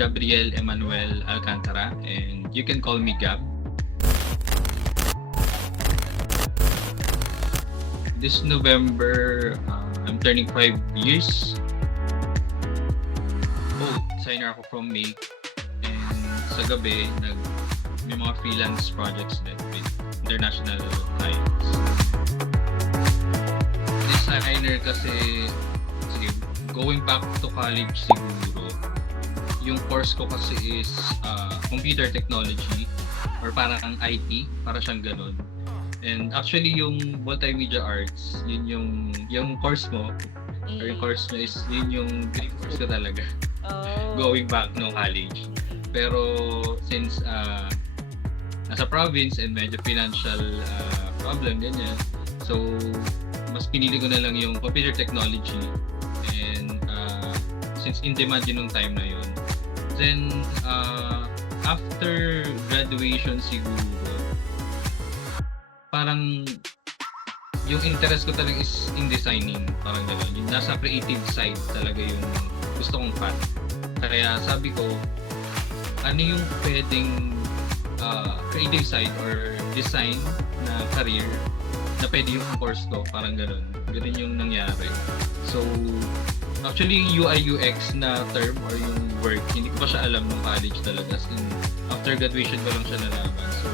Gabriel Emmanuel Alcantara, and you can call me Gab. This November, I'm turning 5 years. Signer ako from Make, and sa gabi, may mga freelance projects din with international clients. Designer kasi, sige, going back to college siguro, yung course ko kasi is computer technology or parang IT, para siyang ganun. And actually yung multimedia arts, yun yung course mo, or yung course mo is yun yung dream course ko talaga. Going back no college. Pero since nasa province and medyo financial problem ganyan, so mas pinili ko na lang yung computer technology, and since in demand yun nung time na yun. Then after graduation siguro, parang yung interest ko talaga is in designing, parang gano'n. Yung nasa creative side talaga yung gusto kong path. Kaya sabi ko, ano yung pwedeng creative side or design na career na pwede yung course ko, parang gano'n. Gano'n yung nangyari. So, actually yung UI UX na term or yung work, hindi ko pa siya alam nung college talaga. As in, after graduation ko lang siya nalaman. So,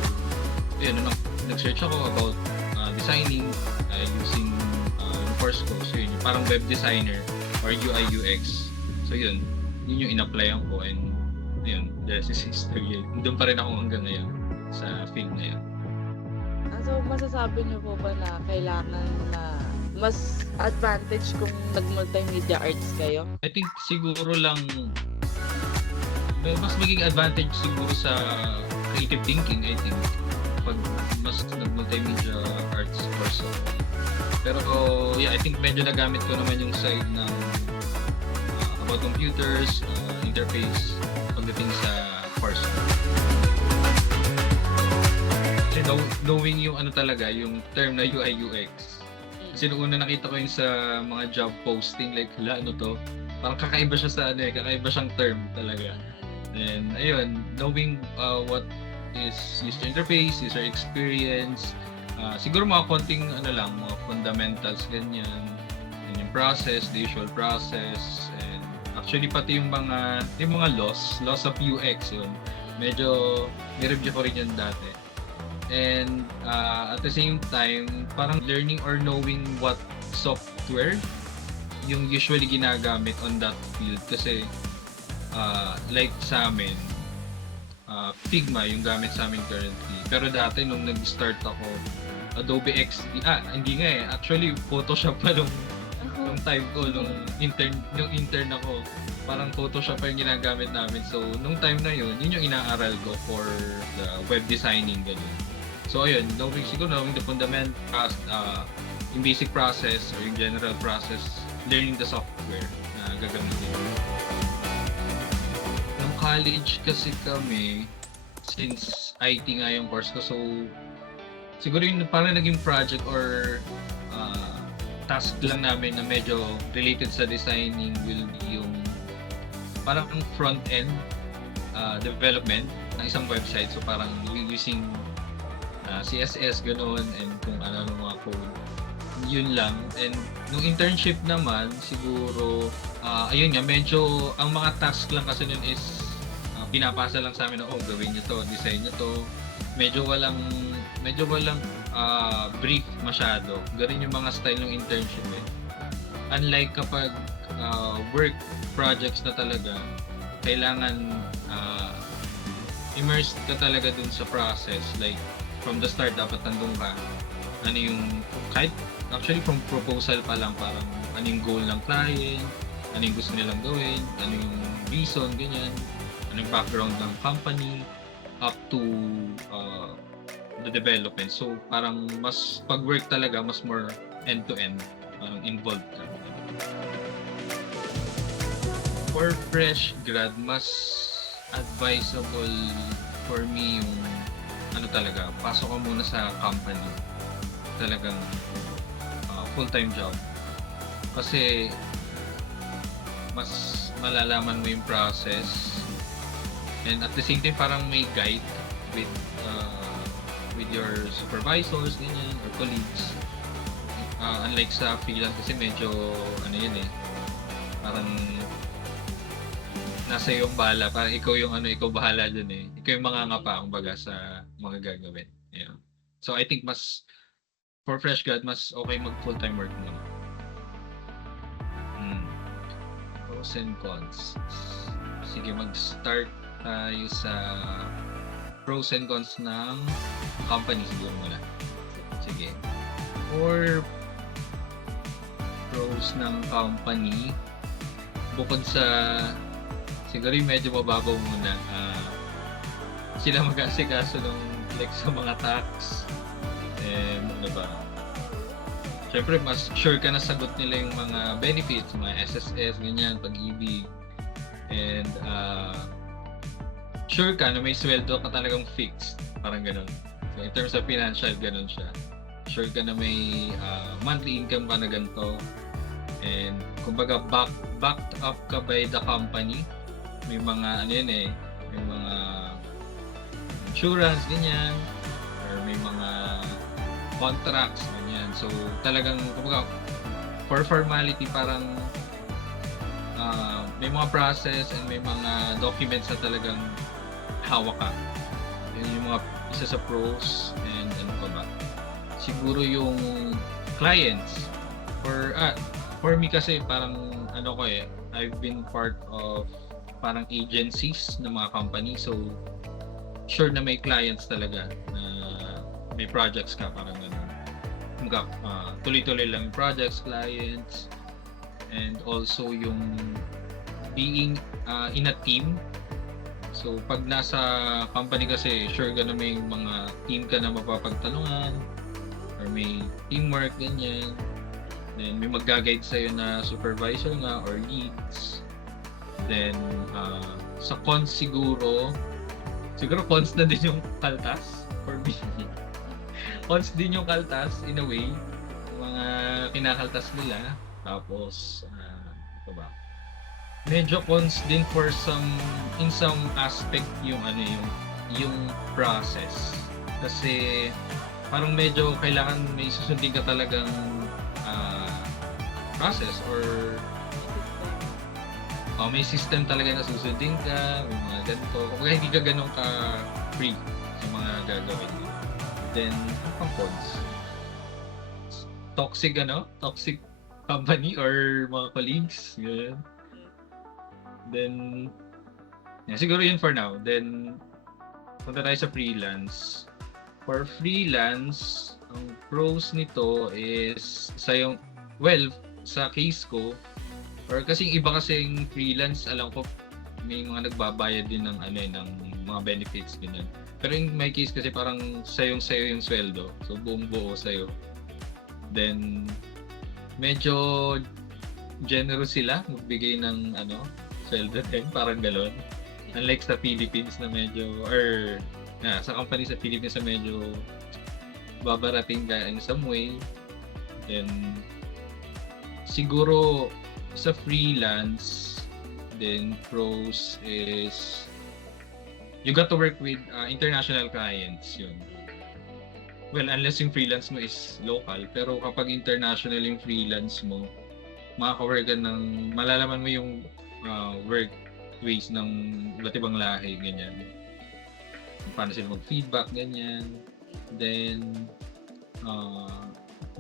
yun, nag-search ako about designing using yung course ko. So yun, parang web designer or UI UX. So yun yung in-applyan ko, and yun, there's this history. Doon pa rin ako hanggang ngayon sa field na yun. So masasabi niyo po ba na kailangan na mas advantage kung nag-multimedia arts kayo? I think siguro lang mas maging advantage siguro sa creative thinking, I think, pag mas nag-multimedia arts course ako. Pero yeah, I think medyo nagamit ko naman yung side ng about computers, interface pagdating sa course ko. Kasi knowing yung ano talaga, yung term na UI UX. Kasi noong una nakita ko yung sa mga job posting, like, ano to? Parang kakaiba siya sa kakaiba siyang term talaga. And ayun, knowing what is user interface, user experience, siguro mga konting mga fundamentals ganyan, and yung process, the usual process, and actually pati yung mga laws of UX, yun medyo nireview ko rin yun dati. And at the same time, parang learning or knowing what software yung usually ginagamit on that field, kasi like sa amin, Figma yung gamit sa amin currently. Pero dati nung nag-start ako, Adobe XD, hindi nga actually Photoshop pa nung time ko, nung intern ako, parang Photoshop pa yung ginagamit namin. So nung time na yun yung inaaral ko for the web designing, ganyan. So ayun, knowing the fundamental, yung basic process or yung general process, learning the software na gagamitin. Nung college kasi kami, since IT nga yung course ko, so siguro yung parang naging project or task lang namin na medyo related sa designing will be yung parang front-end development ng isang website. So parang using CSS, ganoon, and kung ano mga code. Yun lang. And nung internship naman, siguro, ayun nga, medyo, ang mga task lang kasi nun is, pinapasa lang sa amin na, gawin nyo to, design nyo to. Medyo walang brief masyado. Ganun yung mga style ng internship eh. Unlike kapag work projects na talaga, kailangan immersed ka talaga dun sa process. Like, from the start, dapat nandun ka. Ano yung, kahit actually from proposal pa lang, parang ano yung goal ng client, ano yung gusto nilang gawin, ano yung reason, ganyan, ano yung background ng company, up to the development. So parang mas pag-work talaga, mas more end-to-end, parang involved ka. For fresh grad, mas advisable for me yung talaga, pasok ka muna sa company, talagang full-time job, kasi mas malalaman mo yung process, And at the same time, parang may guide with with your supervisors, ganyan, or colleagues. Unlike sa freelance kasi medyo, ano yun eh, parang nasa iyong bahala. Parang ikaw yung ikaw bahala dun eh. Ikaw yung mangangapa, kumbaga, sa mga gagawin. Yeah. So I think for fresh grad, mas okay mag full-time work muna. Pros and cons. Sige, mag-start tayo sa pros and cons ng company siguro muna. Sige. For pros ng company, bukod sa siguro yung medyo mababaw muna, sila mag-asikaso ng like sa mga tax and ano ba, syempre mas sure ka na sagot nila yung mga benefits, mga SSS, ganyan, pag-ibig, and sure ka na may sweldo ka talagang fixed, parang ganun. So in terms of financial, ganun siya. Sure ka na may monthly income ka na ganito, and kumbaga backed up ka by the company. May mga may mga insurance, ganyan, or may mga contracts, ganyan. So talagang kumbaga for formality, parang may mga process and may mga documents na talagang hawak ka. Yun yung mga isa sa pros. And ano pa ba? Siguro yung clients. For me kasi parang I've been part of parang agencies ng mga company. So sure na may clients talaga na may projects ka, parang gano'n. Tuloy-tuloy lang yung projects, clients, and also yung being in a team. So pag nasa company kasi, sure ka na may mga team ka na mapapagtanungan or may teamwork, ganyan. Then may mag-guide sa'yo na supervisor nga or leads. Then sa cons siguro cons na din yung kaltas for me. Cons din yung kaltas in a way, mga kinakaltas nila. Tapos ito ba, medyo cons din for in some aspect yung yung process, kasi parang medyo kailangan may susundin ka talagang process or may system talaga na susundin ka, may mga ganito. Kung hindi ka ganun ka free sa mga gagawin mo. Then, ang cons? Toxic company or mga colleagues. Ganyan. Then, siguro yun for now. Then, punta tayo sa freelance. For freelance, ang pros nito is sa case ko, or kasing iba kasing freelance, alam ko may mga nagbabayad din ng ng mga benefits, ganyan. Pero in my case kasi parang sayo yung sweldo. So buong buo sayo. Then medyo generous sila magbigay ng sweldo din, parang galon. Unlike sa Philippines na medyo, or sa company sa Philippines na medyo babarating ka in some way. Then siguro sa freelance, then pros is you got to work with international clients, yun. Well, unless yung freelance mo is local, pero kapag international yung freelance mo, makaka-work ka malalaman mo yung work ways ng iba't ibang lahi, ganyan. Paano sila mag-feedback, ganyan. Then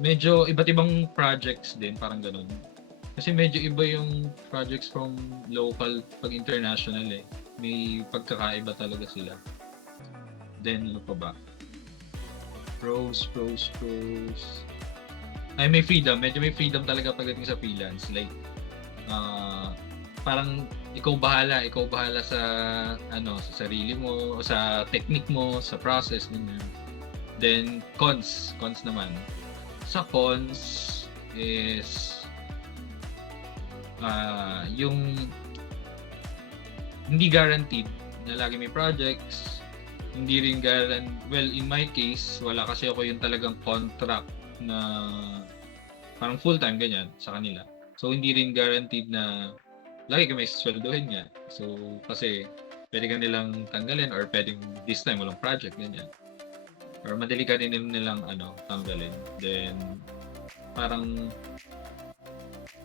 medyo iba't ibang projects din, parang ganun. Kasi medyo iba yung projects from local pag international eh. May pagkakaiba talaga sila. Then ano pa ba? Pros. Ay, may freedom. Medyo may freedom talaga pagdating sa freelance. Like, parang ikaw bahala sa sa sarili mo, o sa technique mo, sa process, ganyan. Then cons naman. Sa cons is yung hindi guaranteed na lagi may projects, hindi rin well, in my case, wala kasi ako yung talagang contract na parang full-time ganyan sa kanila. So hindi rin guaranteed na lagi ka may sweldohin nga. So kasi pwede ka nilang tanggalin or pwedeng this time walang project, ganyan. Or madali ka rin nilang tanggalin. Then, parang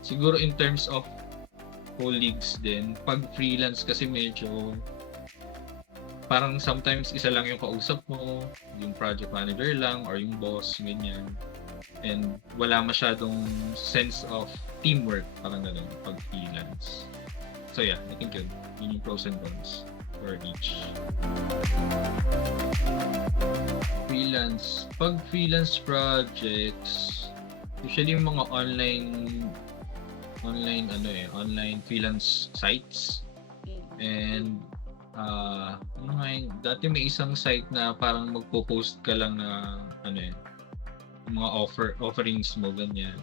siguro in terms of colleagues din, pag freelance kasi medyo parang sometimes isa lang yung kausap mo, yung project manager lang or yung boss, ganyan. And wala masyadong sense of teamwork, parang ganun, pag freelance. So yeah, I think yun yung pros and cons for each. Freelance. Pag freelance projects, usually yung mga online freelance sites. And dati may isang site na parang magpo-post ka lang na yung mga offerings mo, ganyan.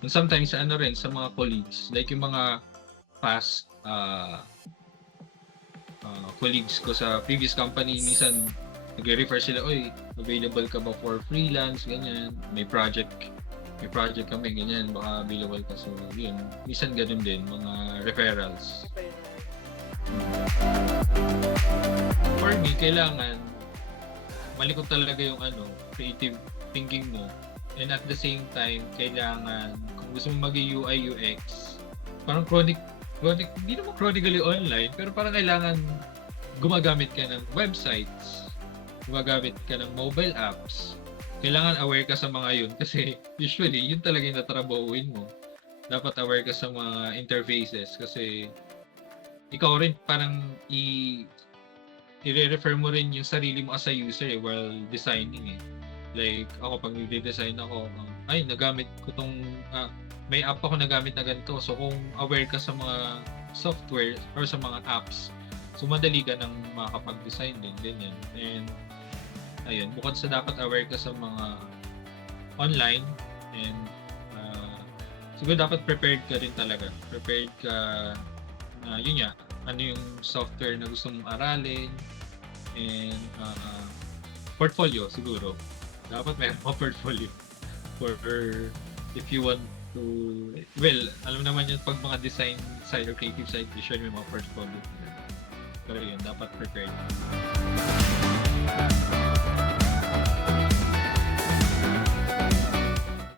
And sometimes sa mga colleagues, like yung mga past colleagues ko sa previous company, minsan nagre-refer sila, oy, available ka ba for freelance, ganyan. May project kami, ganyan, baka available ka. So, yun. Minsan ganun din, mga referrals. For me, kailangan malikot talaga yung creative thinking mo. And at the same time, kailangan, kung gusto mo maging UI, UX, parang hindi naman chronically online, pero parang kailangan gumagamit ka ng websites, gumagamit ka ng mobile apps. Kailangan aware ka sa mga yun kasi usually yun talaga yung tatrabahuin mo. Dapat aware ka sa mga interfaces kasi ikaw rin parang i-refer mo rin yung sarili mo as a user while designing eh. Like ako pag nagde-design ako, nagamit ko may app ako nagamit na ganito. So kung aware ka sa mga software or sa mga apps, so madali ka nang makakapag-design din, ganyan. And ayun, bukod sa dapat aware ka sa mga online and siguro dapat prepared ka rin talaga. Prepared ka yun nga, ano yung software na gusto mong aralin and portfolio siguro. Dapat may portfolio for if you want to, well, alam naman yun pag mga design side or creative side, usually may mga portfolio. Pero yun, dapat prepared.